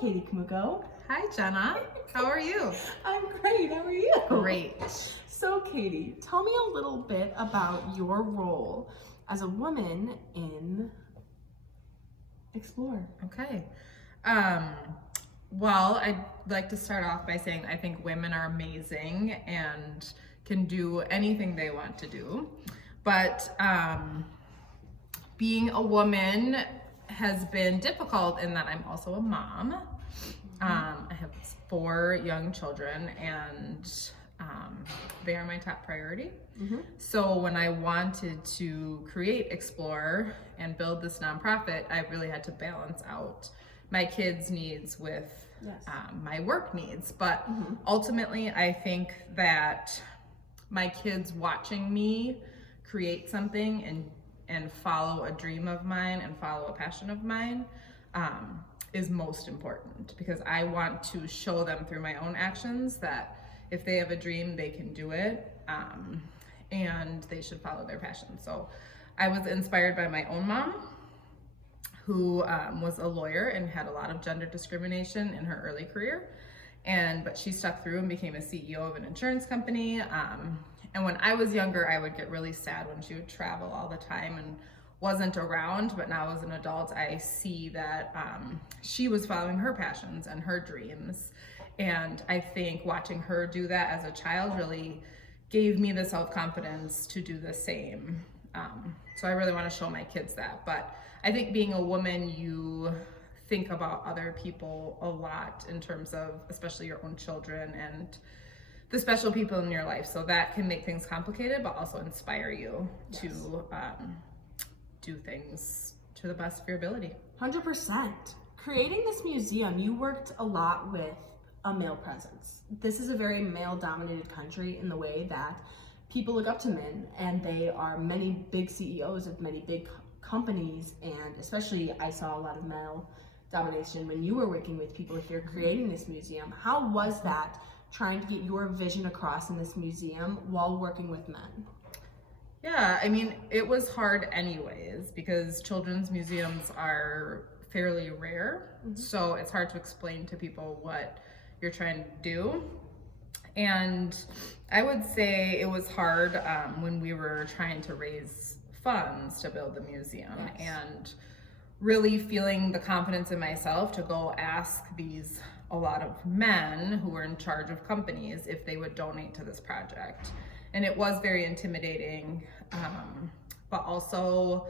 Katie Kamuko. Hi, Jenna. How are you? I'm great. How are you? Great. So, Katie, tell me a little bit about your role as a woman in Explore. Okay. Well, I'd like to start off by saying I think women are amazing and can do anything they want to do. But being a woman has been difficult in that I'm also a mom. I have 4 young children, and they are my top priority. So when I wanted to create Explore and build this nonprofit, I really had to balance out my kids' needs with my work needs. But ultimately, I think that my kids watching me create something and follow a dream of mine and follow a passion of mine is most important, because I want to show them through my own actions that if they have a dream, they can do it, and they should follow their passion. So I was inspired by my own mom, who was a lawyer and had a lot of gender discrimination in her early career, but she stuck through and became a CEO of an insurance company. And when I was younger, I would get really sad when she would travel all the time and wasn't around. But now as an adult, I see that she was following her passions and her dreams. And I think watching her do that as a child really gave me the self-confidence to do the same. So I really want to show my kids that. But I think being a woman, you think about other people a lot in terms of especially your own children and the special people in your life. So that can make things complicated, but also inspire you to do things to the best of your ability. 100%. Creating this museum, you worked a lot with a male presence. This is a very male-dominated country in the way that people look up to men, and they are many big CEOs of many big companies, and especially I saw a lot of male domination when you were working with people here creating this museum. How was that, trying to get your vision across in this museum while working with men? Yeah, I mean, it was hard anyways, because children's museums are fairly rare. So it's hard to explain to people what you're trying to do. And I would say it was hard when we were trying to raise funds to build the museum, and really feeling the confidence in myself to go ask a lot of men who were in charge of companies if they would donate to this project. And it was very intimidating, but also,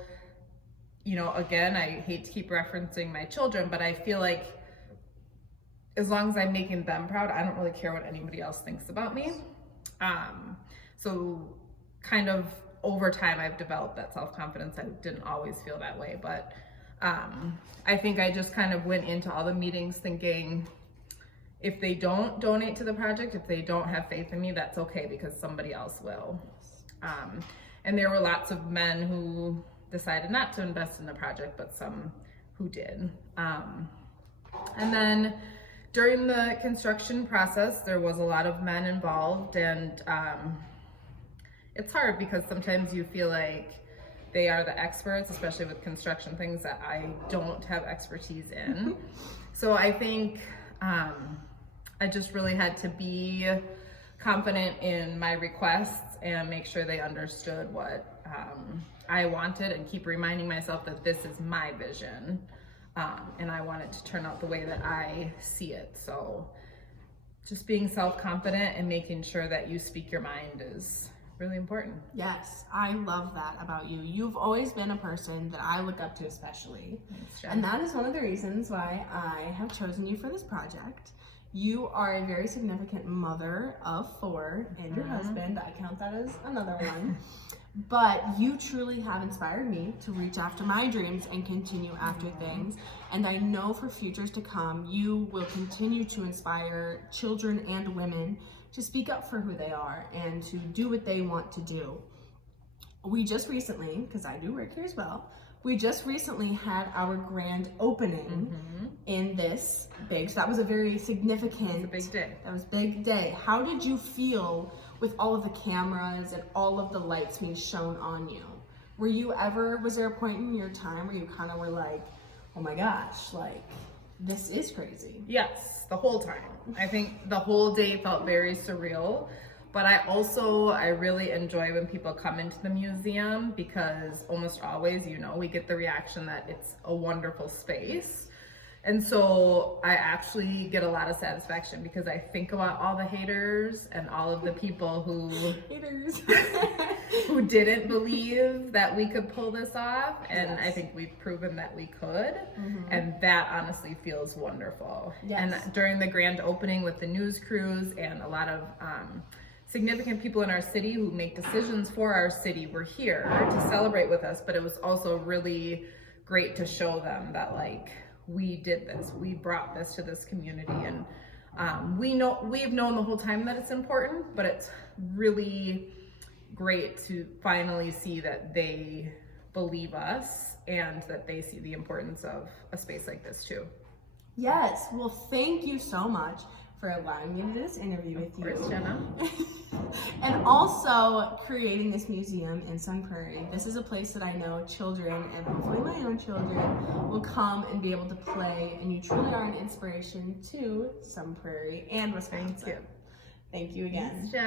you know, again, I hate to keep referencing my children, but I feel like as long as I'm making them proud, I don't really care what anybody else thinks about me. So kind of over time, I've developed that self-confidence. I didn't always feel that way, but I think I just kind of went into all the meetings thinking, if they don't donate to the project, if they don't have faith in me, that's okay, because somebody else will. And there were lots of men who decided not to invest in the project, but some who did. And then during the construction process, there was a lot of men involved, and it's hard because sometimes you feel like they are the experts, especially with construction, things that I don't have expertise in. So I think I just really had to be confident in my requests and make sure they understood what I wanted, and keep reminding myself that this is my vision, and I want it to turn out the way that I see it. So just being self-confident and making sure that you speak your mind is really important. Yes, I love that about you. You've always been a person that I look up to, especially. Thanks, Jen. And that is one of the reasons why I have chosen you for this project. You are a very significant mother of 4, and your husband, I count that as another one. But you truly have inspired me to reach after my dreams and continue after things. And I know for futures to come, you will continue to inspire children and women to speak up for who they are and to do what they want to do. We just recently, because I do work here as well, we just recently had our grand opening in this big, so that was a very significant, big day. That was a big day. How did you feel with all of the cameras and all of the lights being shown on you? Was there a point in your time where you kind of were like, oh my gosh, like, This is crazy. Yes, the whole time. I think the whole day felt very surreal. But I really enjoy when people come into the museum, because almost always, we get the reaction that it's a wonderful space. And so I actually get a lot of satisfaction, because I think about all the haters and all of the people who who didn't believe that we could pull this off. And Yes. I think we've proven that we could. And that honestly feels wonderful. Yes. And during the grand opening with the news crews and a lot of significant people in our city who make decisions for our city were here to celebrate with us, but it was also really great to show them that, like, we did this, we brought this to this community, and we've known the whole time that it's important, but it's really great to finally see that they believe us and that they see the importance of a space like this too. Yes. Well, thank you so much for allowing me to do this interview with you. Of course, Jenna. And also creating this museum in Sun Prairie. This is a place that I know children, and hopefully my own children, will come and be able to play, and you truly are an inspiration to Sun Prairie and Wisconsin. Thank you. Thank you again. Thanks, Jen.